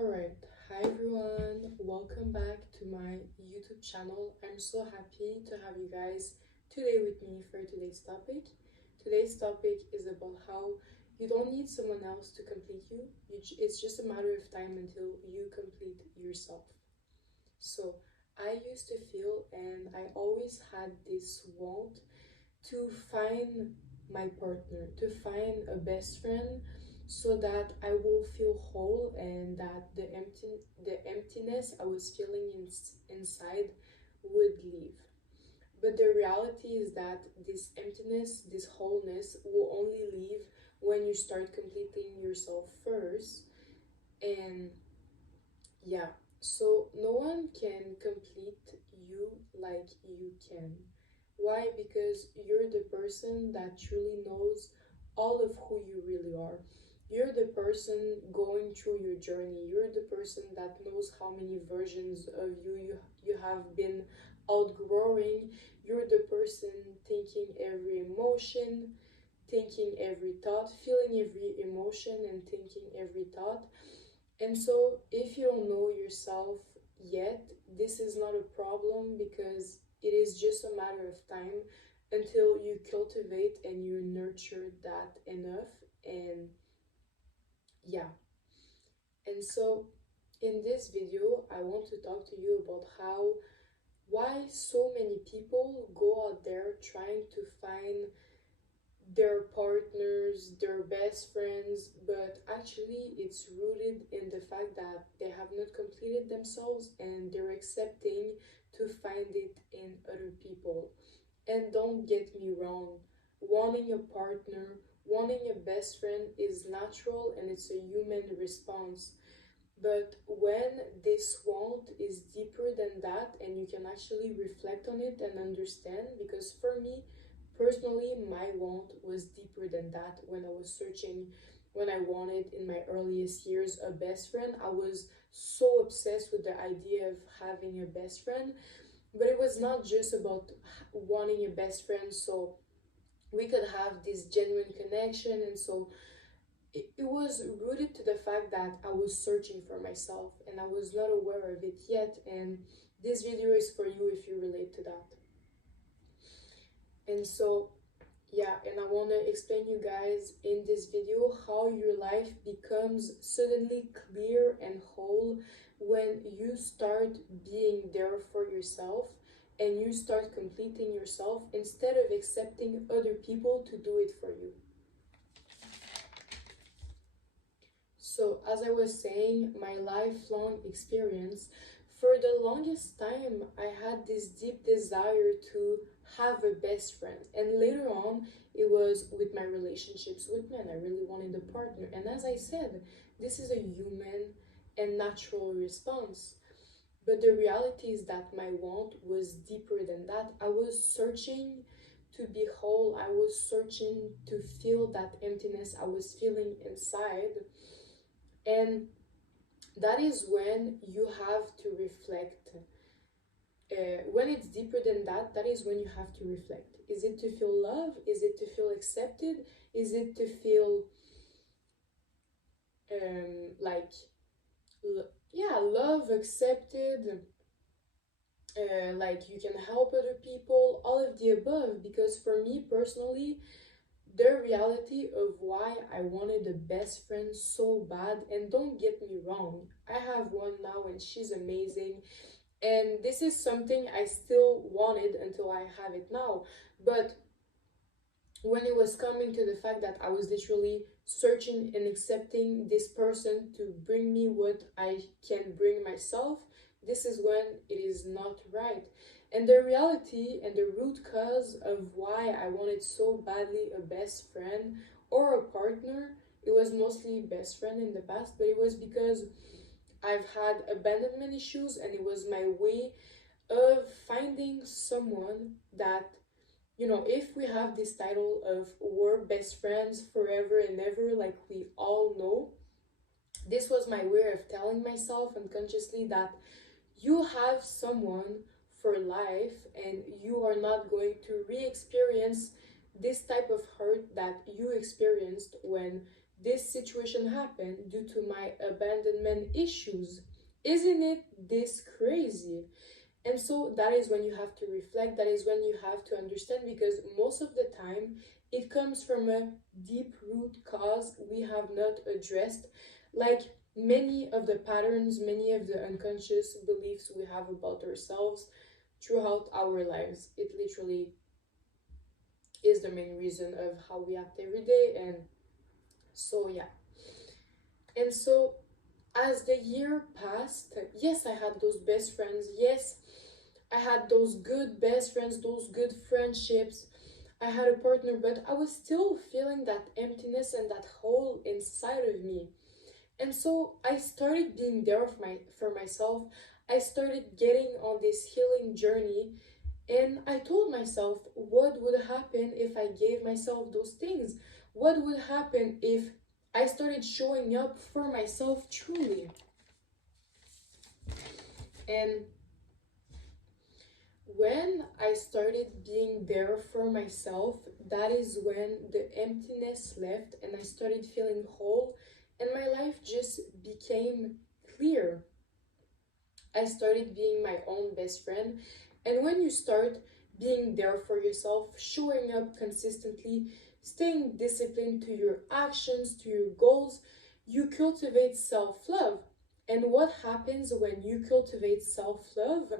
Alright, hi everyone, welcome back to my YouTube channel. I'm so happy to have you guys today with me for today's topic. Today's topic is about how you don't need someone else to complete you. It's just a matter of time until you complete yourself. So, I used to feel and I always had this want to find my partner, to find a best friend so that I will feel whole and that the emptiness I was feeling inside would leave. But the reality is that this emptiness, this wholeness will only leave when you start completing yourself first. And yeah, so no one can complete you like you can. Why? Because you're the person that truly knows all of who you really are. You're the person going through your journey. You're the person that knows how many versions of you have been outgrowing. You're the person thinking every emotion, thinking every thought, feeling every emotion, and thinking every thought. And so, if you don't know yourself yet, this is not a problem because it is just a matter of time until you cultivate and you nurture that enough. And yeah, and so in this video, I want to talk to you about why so many people go out there trying to find their partners, their best friends, but actually it's rooted in the fact that they have not completed themselves and they're accepting to find it in other people. And don't get me wrong, wanting a partner, wanting a best friend is natural and it's a human response. But when this want is deeper than that, and you can actually reflect on it and understand, because for me personally, my want was deeper than that when I was searching, when I wanted in my earliest years a best friend. I was so obsessed with the idea of having a best friend, but it was not just about wanting a best friend so we could have this genuine connection. And so it was rooted to the fact that I was searching for myself and I was not aware of it yet. And this video is for you if you relate to that. And so, yeah, and I want to explain you guys in this video how your life becomes suddenly clear and whole when you start being there for yourself and you start completing yourself instead of accepting other people to do it for you. So, as I was saying, my lifelong experience, for the longest time, I had this deep desire to have a best friend. And later on, it was with my relationships with men. I really wanted a partner. And as I said, this is a human and natural response. But the reality is that my want was deeper than that. I was searching to be whole, I was searching to feel that emptiness I was feeling inside. And that is when you have to reflect. When it's deeper than that, that is when you have to reflect. Is it to feel love? Is it to feel accepted? Is it to feel like, yeah, love, accepted, like you can help other people, all of the above? Because for me personally, the reality of why I wanted a best friend so bad, and don't get me wrong, I have one now and she's amazing, and this is something I still wanted until I have it now. But when it was coming to the fact that I was literally searching and accepting this person to bring me what I can bring myself, this is when it is not right. And the reality and the root cause of why I wanted so badly a best friend or a partner, it was mostly best friend in the past, but it was because I've had abandonment issues and it was my way of finding someone that, if we have this title of we're best friends forever and ever, like we all know, this was my way of telling myself unconsciously that you have someone for life and you are not going to re experience this type of hurt that you experienced when this situation happened due to my abandonment issues. Isn't it this crazy? And so that is when you have to reflect, that is when you have to understand, because most of the time it comes from a deep root cause we have not addressed, like many of the patterns, many of the unconscious beliefs we have about ourselves throughout our lives. It literally is the main reason of how we act every day. And so, yeah. And so, as the year passed, yes, I had those best friends. Yes, I had those good best friends, those good friendships. I had a partner, but I was still feeling that emptiness and that hole inside of me. And so I started being there for myself. I started getting on this healing journey, and I told myself, what would happen if I gave myself those things? What would happen if I started showing up for myself truly? And when I started being there for myself, that is when the emptiness left and I started feeling whole, and my life just became clear. I started being my own best friend. And when you start being there for yourself, showing up consistently, staying disciplined to your actions, to your goals, you cultivate self love. And what happens when you cultivate self love?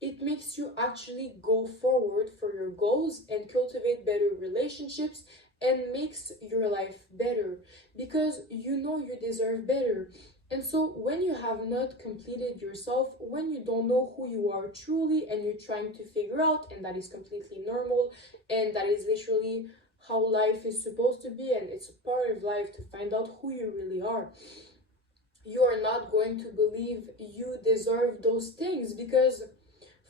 It makes you actually go forward for your goals and cultivate better relationships and makes your life better, because you know you deserve better. And so when you have not completed yourself, when you don't know who you are truly and you're trying to figure out, and that is completely normal, and that is literally how life is supposed to be, and it's part of life to find out who you really are, you are not going to believe you deserve those things, because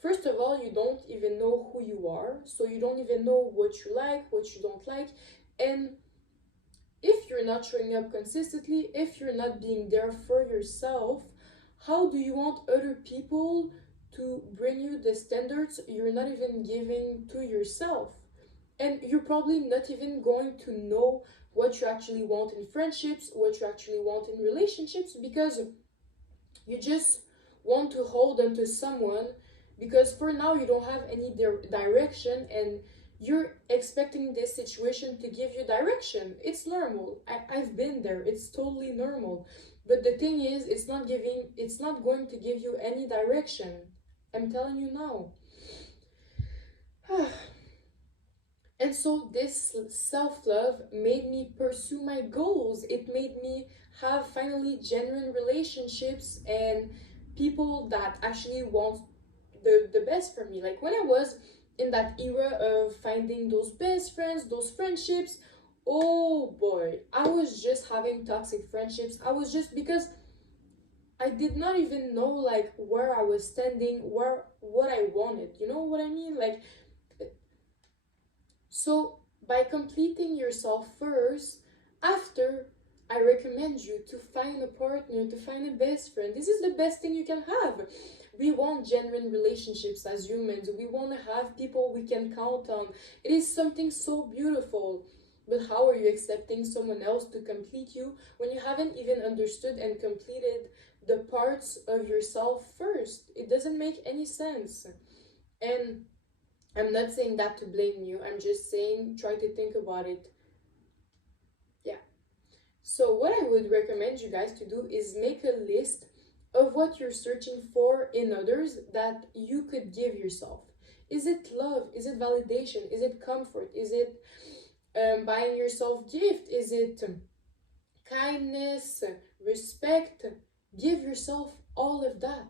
first of all, you don't even know who you are, so you don't even know what you like, what you don't like. And if you're not showing up consistently, if you're not being there for yourself, how do you want other people to bring you the standards you're not even giving to yourself? And you're probably not even going to know what you actually want in friendships, what you actually want in relationships, because you just want to hold on to someone, because for now you don't have any direction, and you're expecting this situation to give you direction. It's normal. I've been there. It's totally normal. But the thing is, it's not going to give you any direction. I'm telling you now. And so this self-love made me pursue my goals. It made me have finally genuine relationships and people that actually want the best for me. Like when I was in that era of finding those best friends, those friendships, oh boy, I was just having toxic friendships. I was just, because I did not even know like where I was standing, what I wanted. You know what I mean? Like, so by completing yourself first, after, I recommend you to find a partner, to find a best friend. This is the best thing you can have. We want genuine relationships as humans. We want to have people we can count on. It is something so beautiful. But how are you accepting someone else to complete you when you haven't even understood and completed the parts of yourself first? It doesn't make any sense. And I'm not saying that to blame you. I'm just saying try to think about it. Yeah. So what I would recommend you guys to do is make a list of what you're searching for in others that you could give yourself. Is it love? Is it validation? Is it comfort? Is it buying yourself gift? Is it kindness, respect? Give yourself all of that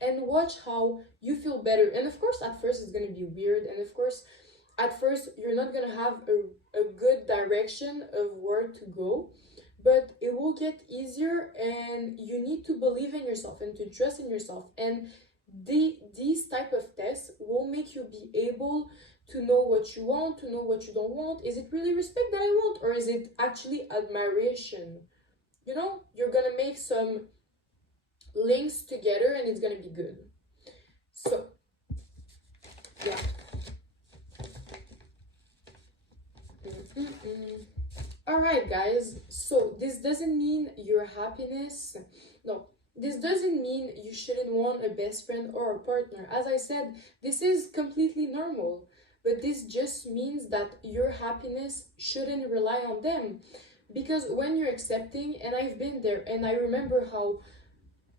and watch how you feel better. And of course, at first it's going to be weird, and of course at first you're not going to have a good direction of where to go, but it will get easier, and you need to believe in yourself and to trust in yourself. And these type of tests will make you be able to know what you want, to know what you don't want. Is it really respect that I want, or is it actually admiration? You know, you're gonna make some links together and it's gonna be good. So yeah. All right, guys. So this doesn't mean your happiness. No, this doesn't mean you shouldn't want a best friend or a partner. As I said, this is completely normal. But this just means that your happiness shouldn't rely on them. Because when you're accepting, and I've been there, and I remember how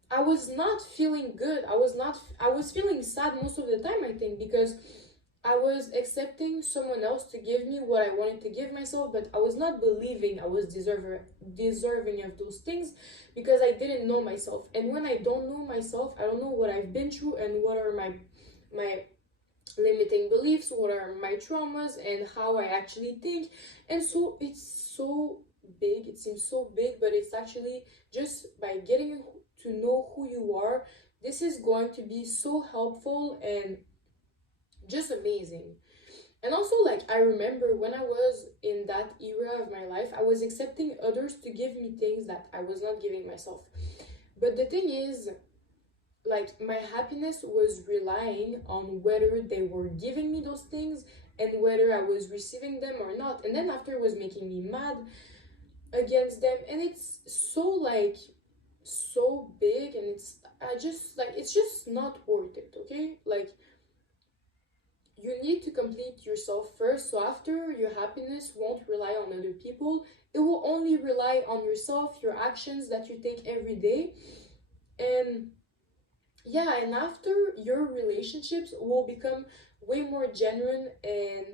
I was not feeling good. I was feeling sad most of the time, I think, because I was accepting someone else to give me what I wanted to give myself, but I was not believing I was deserving of those things because I didn't know myself. And when I don't know myself, I don't know what I've been through and what are my limiting beliefs, what are my traumas, and how I actually think. And so it's so big. It seems so big, but it's actually just by getting to know who you are. This is going to be so helpful and just amazing. And also, like, I remember when I was in that era of my life, I was accepting others to give me things that I was not giving myself. But the thing is, like, my happiness was relying on whether they were giving me those things and whether I was receiving them or not. And then after, it was making me mad against them. And it's so, like, so big, and I just, like, it's just not worth it, okay? Like, you need to complete yourself first, so after, your happiness won't rely on other people. It will only rely on yourself, your actions that you take every day. And yeah, and after, your relationships will become way more genuine and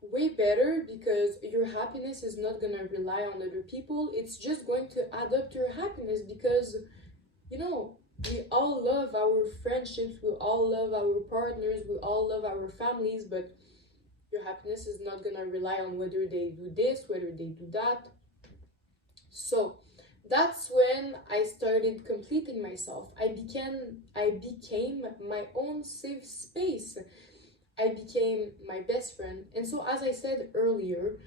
way better because your happiness is not gonna rely on other people. It's just going to add up to your happiness because, you know, we all love our friendships, we all love our partners, we all love our families, but your happiness is not gonna rely on whether they do this, whether they do that. So that's when I started completing myself. I became my own safe space. I became my best friend. And so, as I said earlier,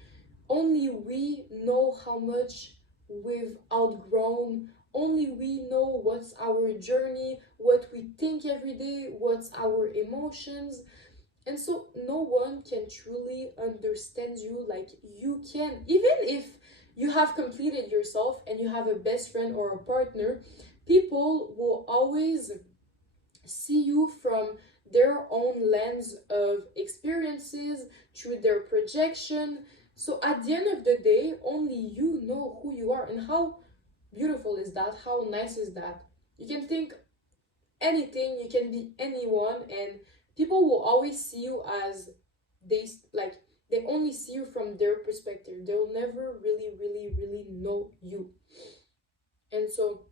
only we know how much we've outgrown. Only we know what's our journey, what we think every day, what's our emotions. And so, no one can truly understand you like you can. Even if you have completed yourself and you have a best friend or a partner, people will always see you from their own lens of experiences, through their projection. So at the end of the day, only you know who you are. And how beautiful is that? How nice is that? You can think anything, you can be anyone, and people will always see you as they like they only see you from their perspective. They'll never really know you. And so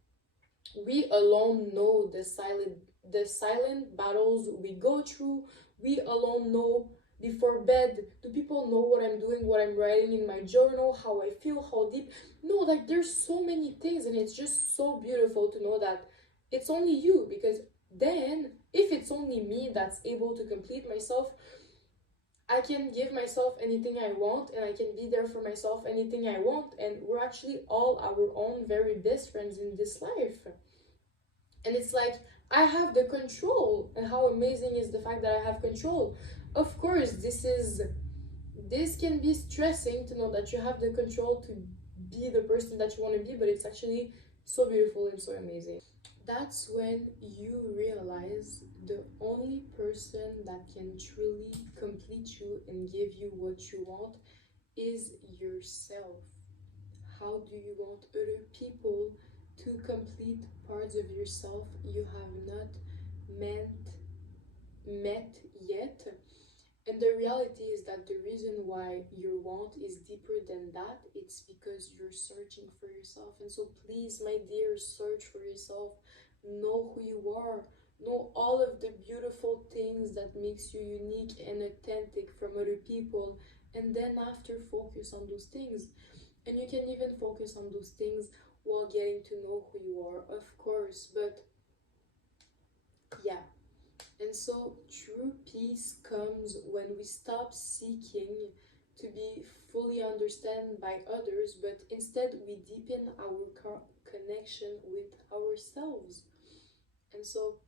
we alone know the silent battles we go through. We alone know before bed. Do people know what I'm doing, what I'm writing in my journal, how I feel, how deep? No, like, there's so many things, and it's just so beautiful to know that it's only you. Because then, if it's only me that's able to complete myself, I can give myself anything I want, and I can be there for myself anything I want, and we're actually all our own very best friends in this life. And it's like, I have the control. And how amazing is the fact that I have control? Of course, this can be stressing to know that you have the control to be the person that you want to be, but it's actually so beautiful and so amazing. That's when you realize the only person that can truly complete you and give you what you want is yourself. How do you want other people to complete parts of yourself you have not met yet? And the reality is that the reason why your want is deeper than that, it's because you're searching for yourself. And so please, my dear, search for yourself. Know who you are. Know all of the beautiful things that makes you unique and authentic from other people. And then after, focus on those things. And you can even focus on those things while getting to know who you are, of course. But yeah. And so true peace comes when we stop seeking to be fully understood by others, but instead we deepen our connection with ourselves. And so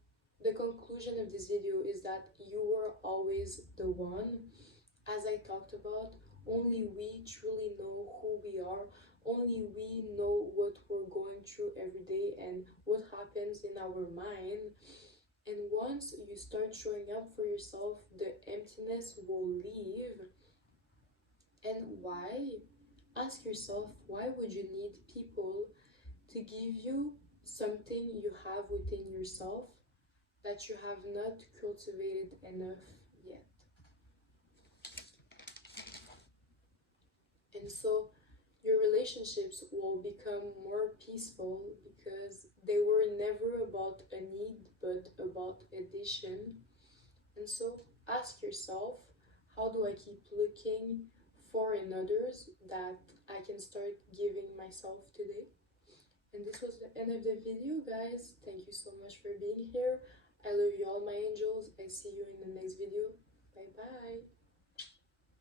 the conclusion of this video is that you are always the one. As I talked about, Only we truly know who we are. Only we know what we're going through every day and what happens in our mind. And once you start showing up for yourself, the emptiness will leave. And why? Ask yourself, why would you need people to give you something you have within yourself that you have not cultivated enough yet? And so your relationships will become more peaceful because they were never about a need but about addition. And so ask yourself, how do I keep looking for in others that I can start giving myself today? And this was the end of the video, guys. Thank you so much for being here. I love you all, my angels. I see you in the next video. Bye bye.